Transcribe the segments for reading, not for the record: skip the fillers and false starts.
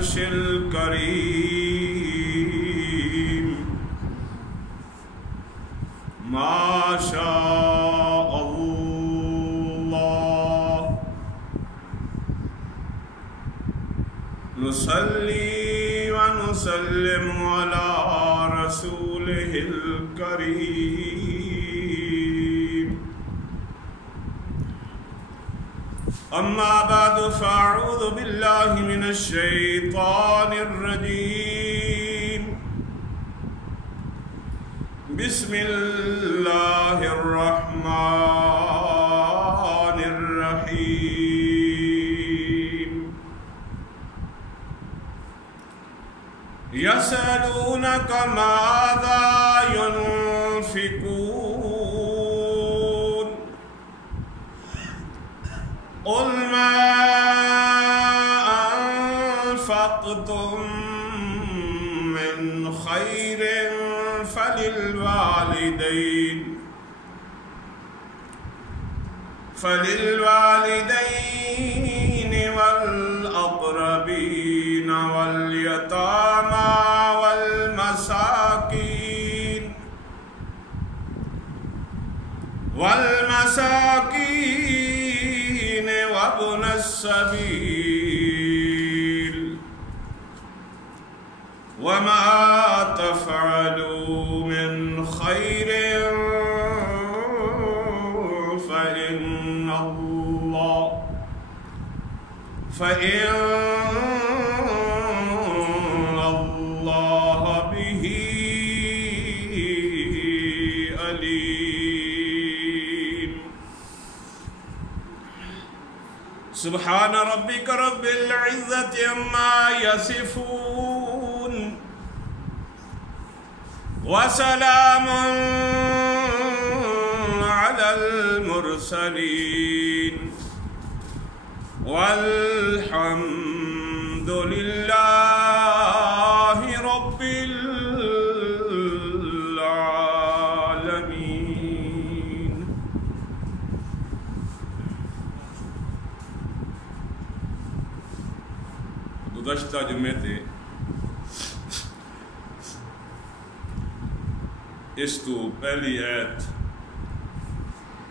الكريم ما شاء الله نصلي ونسلم على رسوله الكريم أما بعد فأعوذ بالله من الشيطان الرجيم بسم الله الرحمن الرحيم يسألونك ماذا ينفقون قل ما أنفقتم من خير فللوالدين والأقربين واليتامى والمساكين وابن السبيل وما تفعلوا من خير فإن الله به عليم. سبحان ربك رب العزة عما يصفون وسلام على المرسلين والحمد لله رب العالمين. گزشتہ جمعے تھے اس تو پہلی آیت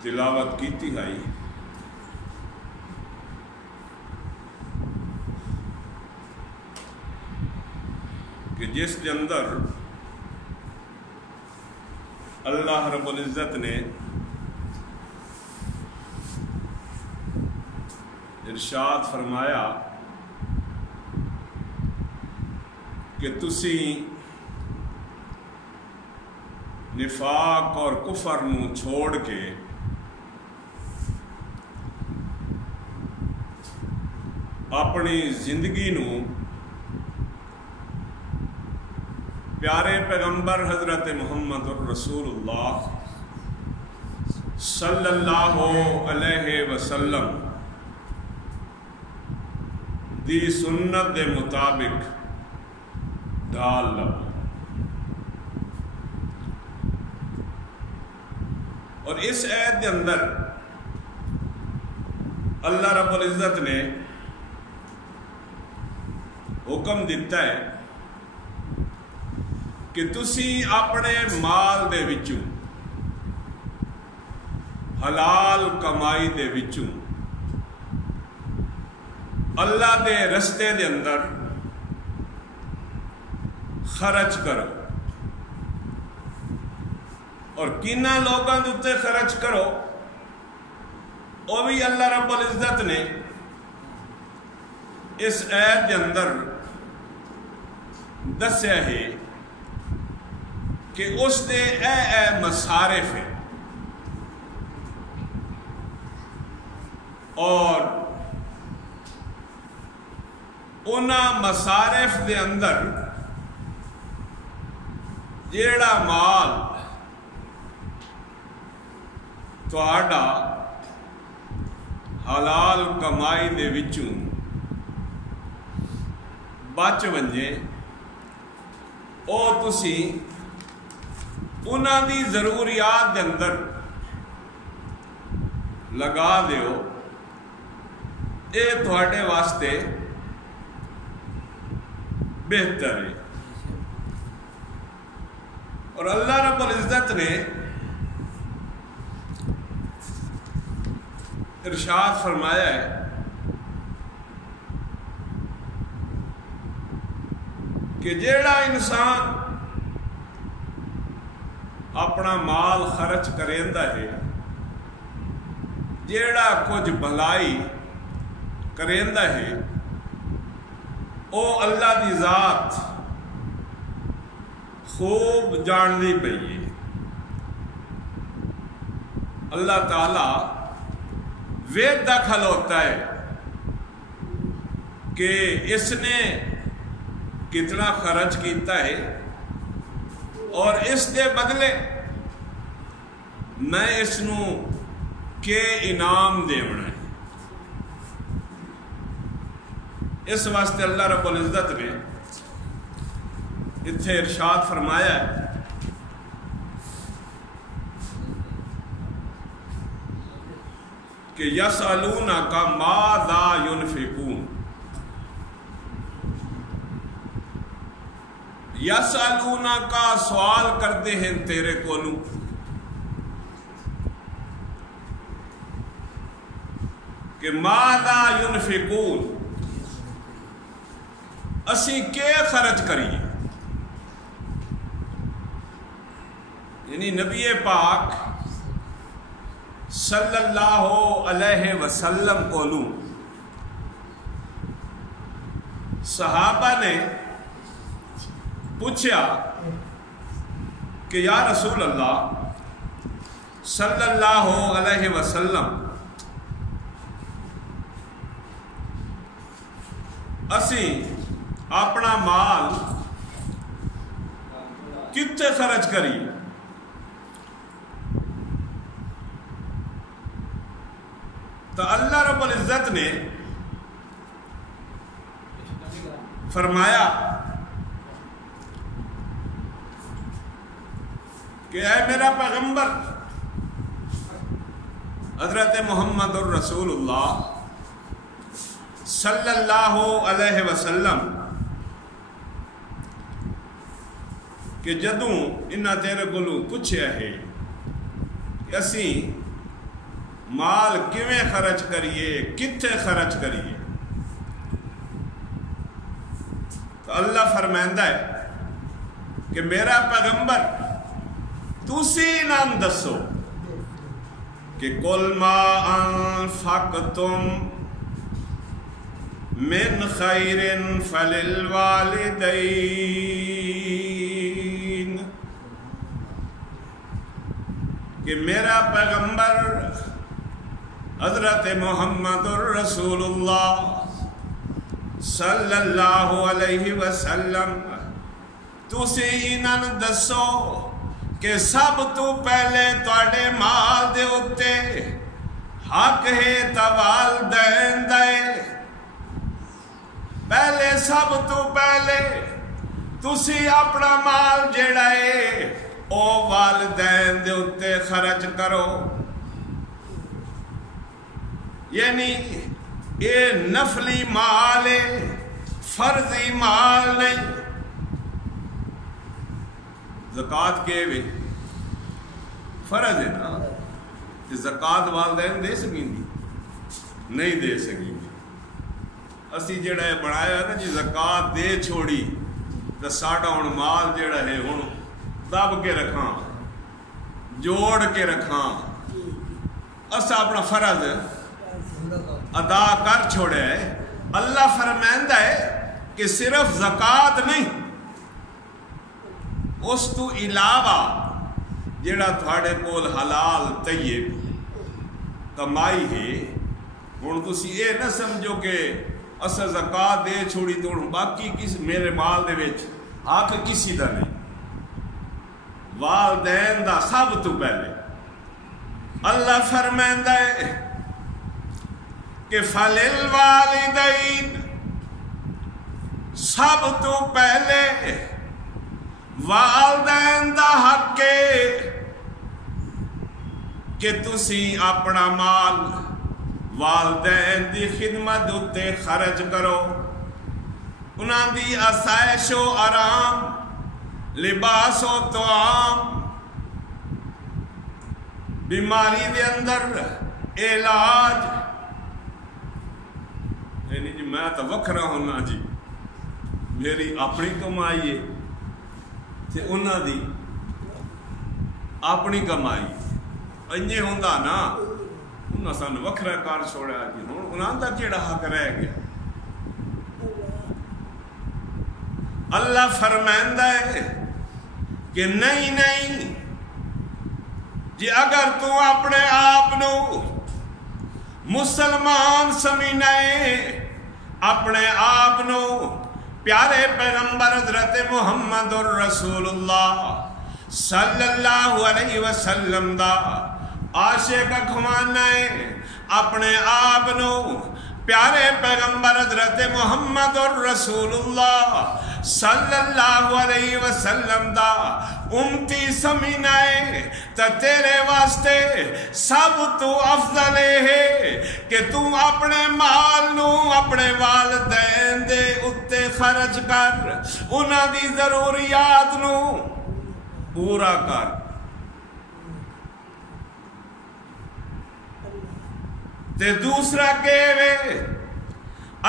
تلاوت کیتی آئی کہ جس کے اندر اللہ رب العزت نے ارشاد فرمایا کہ تسی نفاق اور کفر نو چھوڑ کے اپنی زندگی نو پیارے پیغمبر حضرت محمد رسول اللہ صلی اللہ علیہ وسلم دی سنت دے مطابق ڈال لو. اور اس آیت کے اندر اللہ رب العزت نے حکم دیتا ہے کہ تسی اپنے مال دے وچوں حلال کمائی دے وچوں اللہ دے رستے دے اندر خرچ کرو. اور کنا لوگوں دے اتے خرچ کرو وہ بھی اللہ رب العزت نے اس آیت دے اندر دسیا ہے کہ اس دے اے مصارف ہیں اور انہاں مصارف دے اندر جیڑا مال تہاڈا حلال کمائی دے وچوں بچ ونجے او تسی انہاں دی ضروریات دے اندر لگا دیو. اے تہاڈے واسطے بہتر ہے. اور اللہ رب العزت نے ارشاد فرمایا ہے کہ جیڑا انسان اپنا مال خرچ کریندا ہے، جیڑا کچھ بھلائی کریندا ہے، او اللہ دی ذات خوب جاندی پئی ہے. اللہ تعالی ویدہ کھلوتا ہے کہ اس نے کتنا خرچ کیتا ہے اور اس دے بدلے میں اس نو کے انعام دیونا ہے. اس واسطے اللہ رب العزت نے اتھے ارشاد فرمایا ہے کہ یسألونک ماذا ینفقون. یسألونک سوال کرتے ہیں تیرے کولوں کہ ماذا ینفقون، اسی کے خرچ کریے. یعنی نبی پاک صلی اللہ علیہ وسلم کولوں صحابہ نے پوچھا کہ یا رسول اللہ صلی اللہ علیہ وسلم، اسی اپنا مال کتے خرچ کریے؟ تو اللہ رب العزت نے فرمایا کہ اے میرا پیغمبر حضرت محمد الرسول اللہ صلی اللہ علیہ وسلم کہ جدوں انہاں تیرے کولوں پوچھیا ہے کہ اسی مال کیویں خرچ کریے، کتھے خرچ کریے، تو اللہ فرمائندہ ہے کہ میرا پیغمبر تسی نام دسو کہ قل ما انفقتم من خیر فللوالدین، کہ میرا پیغمبر حضرت محمد الرسول اللہ صلی اللہ علیہ وسلم تسی انہاں دسو کہ سب تو پہلے تواڈے مال دے اتے حق ہے تا والدین دے. پہلے سب تو پہلے تسی اپنا مال جیڑا ہے او والدین دے اتے خرچ کرو. یعنی اے نفلی مال ہے، فرضی مال نہیں. زکوٰۃ کے وے فرض ہے نا، زکوٰۃ والدین دے سکیں گی؟ نہیں دے سکیں گی. اسی جڑا ہے بنایا نا جی زکوٰۃ دے چھوڑی تو ساڈا ہن مال جڑا ہے ہن دب کے رکھاں، جوڑ کے رکھاں، اسا اپنا فرض ادا کر چھوڑے ہے. اللہ فرمائندہ ہے کہ صرف زکوٰۃ نہیں، اس تو علاوہ جڑا تھوڑے کول حلال طیب کمائی ہے، ہن تسی اے نہ سمجھو کہ اسا زکوٰۃ دے چھوڑی تو باقی کس میرے مال دے وچ حق کسی دا نہیں. والدین دا سب تو پہلے. اللہ فرمائندہ ہے کہ فللوالدین، سب تو پہلے والدین دا حق ہے کہ تسی اپنا مال والدین دی خدمت اتے خرچ کرو. انہاں دی آسائش و آرام، لباس و طعام، بیماری دے اندر علاج، یعنی جی میں تو وکھرا ہونا جی، میری اپنی کمائی ہے تے انہاں دی اپنی کمائی، انجے ہوندا نا انہاں سان وکھرا کار چھوڑیا جی، ہن انہاں دا کیڑا حق رہ گیا؟ اللہ فرمائندہ ہے کہ نہیں نہیں جی، اگر تو اپنے آپ نو مسلمان سمجھنا ہے، اپنے آپ نو پیارے پیغمبر حضرت محمد الرسول اللہ صلی اللہ علیہ وسلم دا عاشق کھوانا ہے، اپنے آپ نو پیارے پیغمبر حضرت محمد الرسول اللہ صلی اللہ علیہ وسلم دا امتی سمجھنا ہے، تا تیرے واسطے سب تو افضل ہے کہ تو اپنے مال نو اپنے والدین دے اتے خرچ کر، انہاں دی ضروریات نو پورا کر۔ تے دوسرا کہوے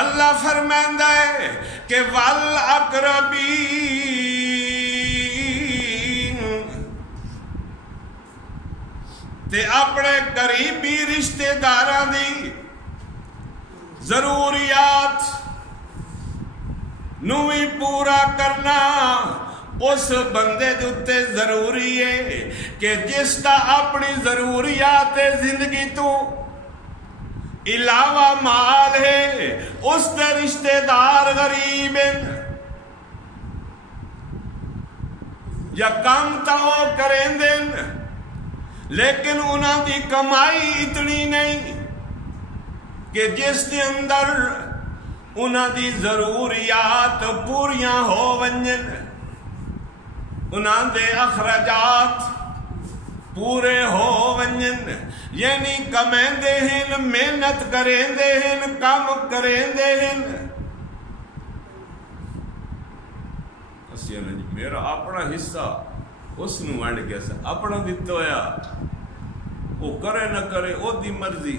اللہ فرمائندہ ہے کہ والأقربین، تے اپنے قریبی رشتہ داراں دی ضروریات نو ہی پورا کرنا اس بندے دوتے ضروری ہے کہ جس دا اپنی ضروریات زندگی تو علاوہ مال ہے، اس دے رشتہ دار غریب ہیں یا کم تا وہ کریں دیں، لیکن انہاں دی کمائی اتنی نہیں کہ جس دے اندر انہاں دی ضروریات پوریاں ہو ونجن، انہاں دے اخراجات پورے ہو ونجن، یعنی کمین دے ہیں، محنت کریں دے ہیں، کام کریں دے ہیں۔ جی میرا اپنا حصہ اس نو وانڈ گیا سا، اپنا دیتا ہویا وہ کرے نہ کرے او دی مرضی،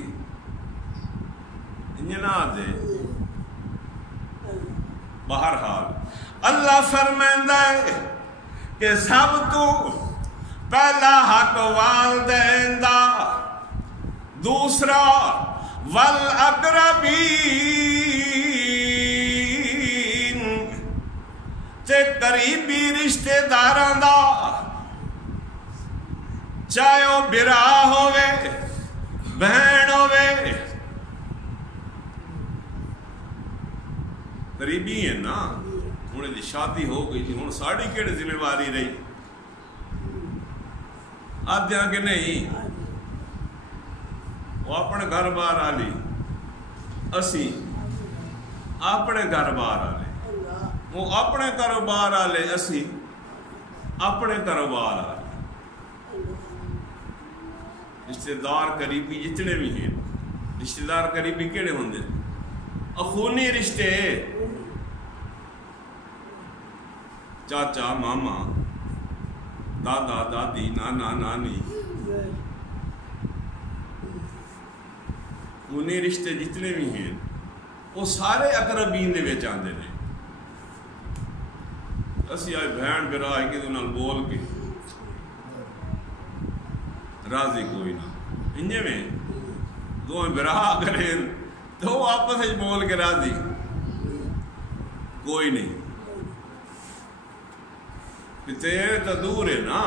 نہ دے۔ بہرحال اللہ فرمائندہ ہے کہ سب تو پہلا حق والدین دا، دوسرا والأقربین، تے قریبی رشتہ داراں دا، چاہے وہ برا ہوئے بہن ہوئے، قریبی ہیں نا، انہیں دی شادی ہو گئی تھی، ہن ساڑی کیڑے ذمہ واری رہی؟ آدھیاں کہ نہیں، وہ اپنے گھر بار آلی، اسی اپنے گھر بار آلے، وہ اپنے کاروبار آلے، اسی اپنے کاروبار آلے۔ رشتہ دار قریبی جتنے بھی ہیں، رشتہ دار قریبی کیڑے ہوندے؟ اخونی رشتے، چاچا ماما دادا دادی نانا نانی، انہیں رشتے جتنے بھی ہیں وہ سارے اقربین دے وچ آندے نے۔ اسی آئے بہن برا آئے کہ انہاں بول کے راضی کوئی نہ، انجے میں دو برا کریں تو آپس میں بول کے راضی کوئی نہیں، تیرے تو دور ہے نا،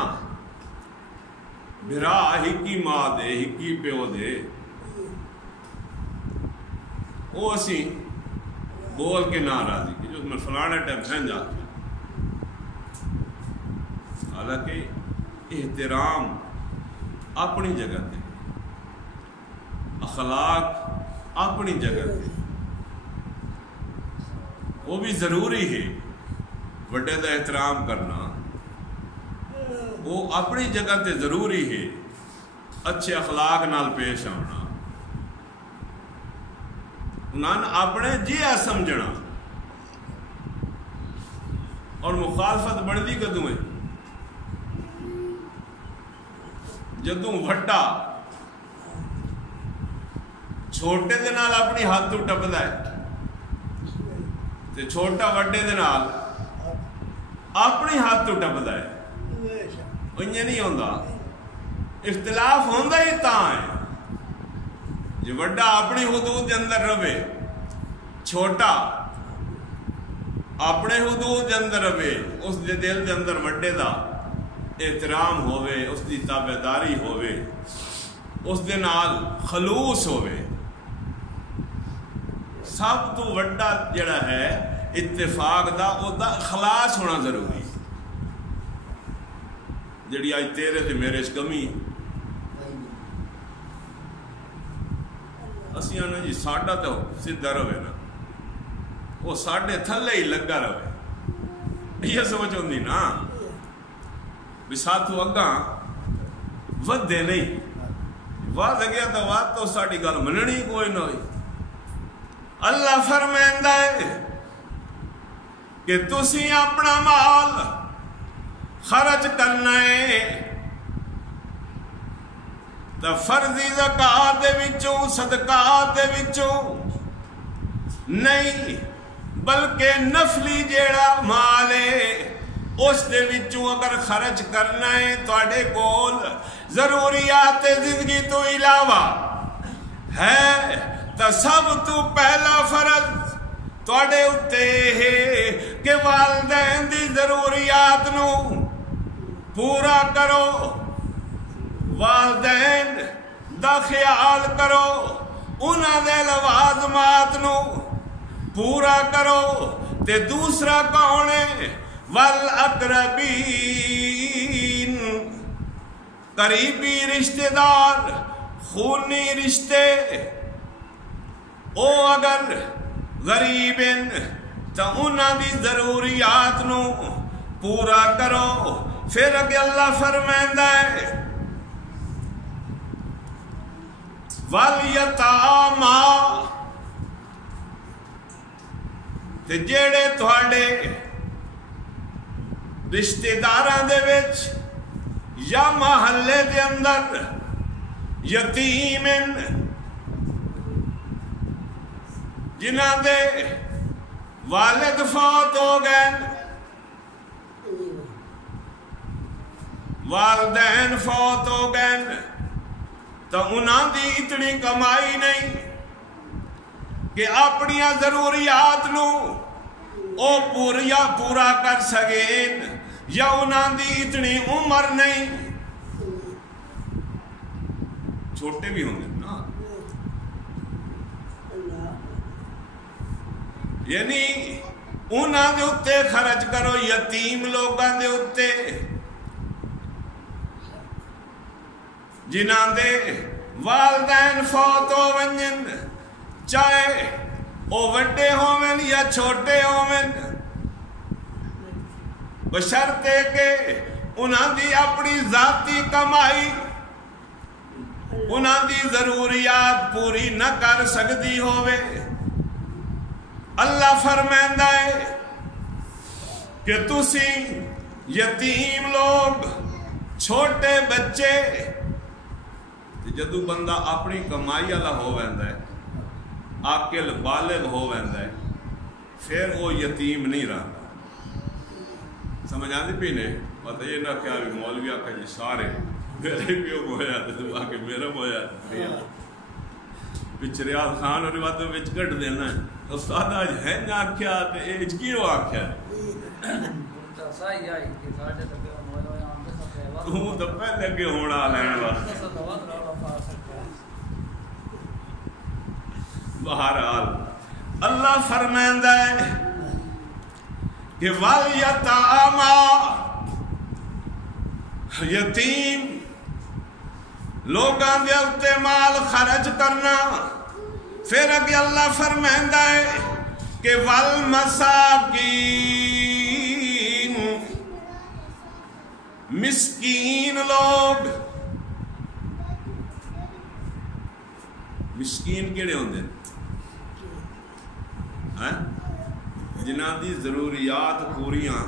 برا ہکی ماں دے ہکی پیو دے، وہ اسی بول کے نہ راضی کہ جو میں فلانے ٹائم پہن جاتا۔ حالانکہ احترام اپنی جگہ تے، اخلاق اپنی جگہ تے، وہ بھی ضروری ہے، بڑے دا احترام کرنا وہ اپنی جگہ تے ضروری ہے، اچھے اخلاق نال پیش آنا، انہاں اپنے جیا سمجھنا، اور مخالفت بڑھتی کدوں ہے؟ جدوں وڈا چھوٹے دے نال اپنی حد تو ٹپدا ہے تے چھوٹا وڈے دے نال اپنی حد تو ٹپدا ہے. انج نہیں ہوندا. اختلاف ہوندا ہی تاں ہے جے وڈا اپنی حدود دے اندر رہے، چھوٹا اپنے حدود دے اندر رہے، اس دے دل دے اندر وڈے دا احترام ہوئے، اس دی تابعداری ہوئے، اس دے نال خلوص ہوئے. سب تو وڈا جڑا ہے اتفاق دا او دا اخلاص ہونا ضروری. جڑی آج تیرے تے میرے چ کمی اسی آنا جی ساڈا تو سیدھا رہے نا، وہ ساڈے تھلے ہی لگا رہے. یہ سمجھ ہوندی نا بھی ساتھوں اگاں ودے نہیں، واد گیا تو واد تو ساڈی گل مننی کوئی نہ ہوئی. اللہ فرمائندا ہے کہ تسی اپنا مال خرچ کرنا ہے تو فرضی زکات دے وچوں صدقات دے وچوں نہیں، بلکہ نفلی جیڑا مال ہے اس دے وچوں اگر خرچ کرنا ہے تواڈے کول ضروریات زندگی تو علاوہ ہے تو سب تو پہلا فرض تواڈے اُتے ہے کہ والدین دی ضروریات نو پورا کرو، والدین دا خیال کرو، انہاں دے لوازمات نو پورا کرو. تے دوسرا کون ہے؟ والاقربین، قریبی رشتہ دار، خونی رشتے. او اگر غریب ہیں تو انہاں دی ضروریات نو پورا کرو. پھر اگے اللہ فرمائندا ہے والیتاما، تے جیڑے تواڈے رشتہ داراں دے وچ یا محلے دے اندر یتیم ہیں، جنہاں دے والد فوت ہو گئے، والدین فوت ہو گئے، تو انہاں دی اتنی کمائی نہیں کہ اپنی ضروریات نو او پورا کر سکیں، یا انہاں دی اتنی عمر نہیں. چھوٹے بھی ہوں گے نا، یعنی انہاں دے اتے خرچ کرو، یتیم لوگاں دے اتے جنہاں دے والدین فوت ہو ونجن، چاہے او وڈے ہوون یا چھوٹے ہوون، بشرطے کہ انہاں دی اپنی ذاتی کمائی انہاں دی ضروریات پوری نہ کر سکتی ہوئے. اللہ فرمائندا ہے کہ تسی یتیم لوگ، چھوٹے بچے، جدو بندہ اپنی کمائی والا ہو ویندا ہے، عاقل بالغ ہو ویندا ہے، پھر وہ یتیم نہیں رہتا. سمجھ آندی پی نے؟ پتہ یہ نہ کیا بھی مولوی آکھا جی سارے میرے پیو مویا تو آکے میرا مویا پچھریال خان اور باتوں وچ کٹ دینا ہے. استاد آج ہے نہ آکھیا تے ایج کیوں آکھیا تو پہلے اگے ہونا لین واسطے. بہرحال اللہ فرمائندا ہے کہ والیتاما، یتیم لوگاں دے اُتے مال خرچ کرنا. پھر اگے اللہ فرمائندا ہے کہ والمساکین، مسکین لوگ. مسکین کیڑے ہوندے ہیں؟ جنہاں دی ضروریات پوریاں